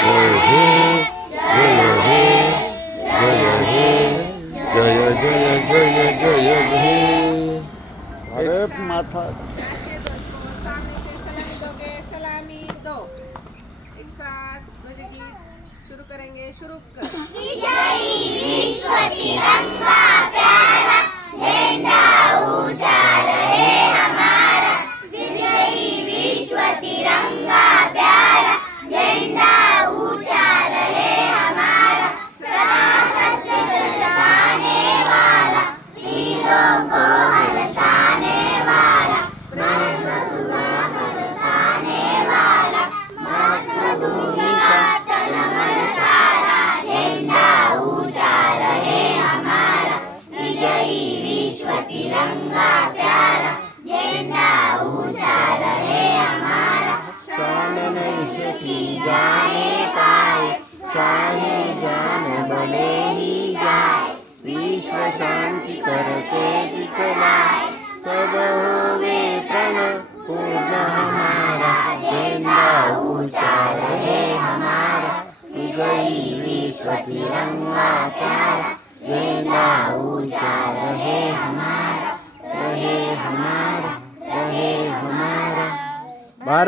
जय हे जय हे जय हे जय जय जय जय हे। भारत माता सामने से सलामी दोगे, सलामी दो। एक साथ ध्वज गीत शुरू करेंगे, शुरू कर। विश्व तिरंगा प्यारा झंडा ऊंचा रहे हमारा। विजयी विश्व तिरंगा प्यारा झंडा ऊंचा रहे हमारा। सदा सत्य दर्शाने वाला, वीरों को हरसाने वाला, प्रेम सुधा बरसाने वाला, मातृभूमि का तन मन सारा झंडा ऊंचा रहे हमारा। विजयी विश्व तिरंगा प्यारा झंडा ऊंचा रहे हमारा। शान नहीं सकी जाने पाए, चाहे जान भले ही जाए। विश्व शांति करके दिखलाए, तब होवे प्रण पूर्ण हमारा। झंडा ऊंचा रहे हमारा। विजयी विश्व तिरंगा प्यारा झंडा ऊंचा रहे हमारा, रहे हमारा, रहे हमारा। भारत